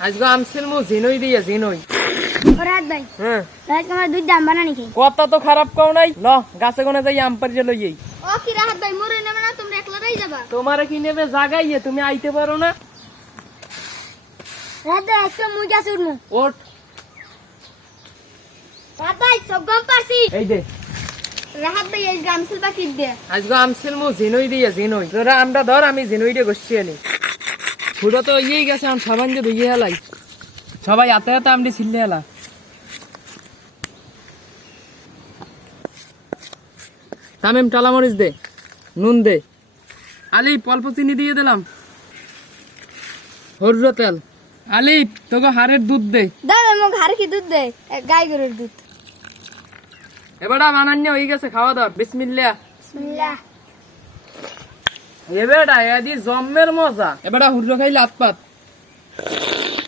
আজকে আমছিল মু জিনই দিয়া জিনই রাত ভাই হ্যাঁ আজকে আমার দুধ দাম বানানি কি কথা তো খারাপ কও নাই ল গাছে কোনে যাই আম পারিয়ে লইই ও কি রাত ভাই মোরে নেবে না তোমরা একলারাই যাবা তোমারে কি নেবে জাগাইয়ে তুমি আইতে পারো না রাত ভাই আজকে মুই গাছে উঠমু ওঠ রাত ভাই সব গম পারছি এই দে রাত ভাই এই গামছিল বাকি দে আজকে আমছিল মু জিনই দিয়া জিনই তোরা আমরা ধর আমি জিনই দিয়ে গচ্ছি আনি ফুটো তো ইয়েই গেছে আম সাবান দিয়ে ধুইয়ে হেলাই সবাই হাতে হাতে আমটি ছিললে হেলা তামিম টালামরিচ দে নুন দে আলিফ অল্প চিনি দিয়ে দিলাম হরুর তেল আলিফ তোকে হাড়ের দুধ দে দাও মোক হারে কি দুধ দে গাই গরুর দুধ এবারটা বানান্য হয়ে গেছে খাওয়া দাওয়া বিসমিল্লাহ বিসমিল্লাহ এবারটা এদি জম্মের মজা এবারটা হুরো খাইলে হাত পাত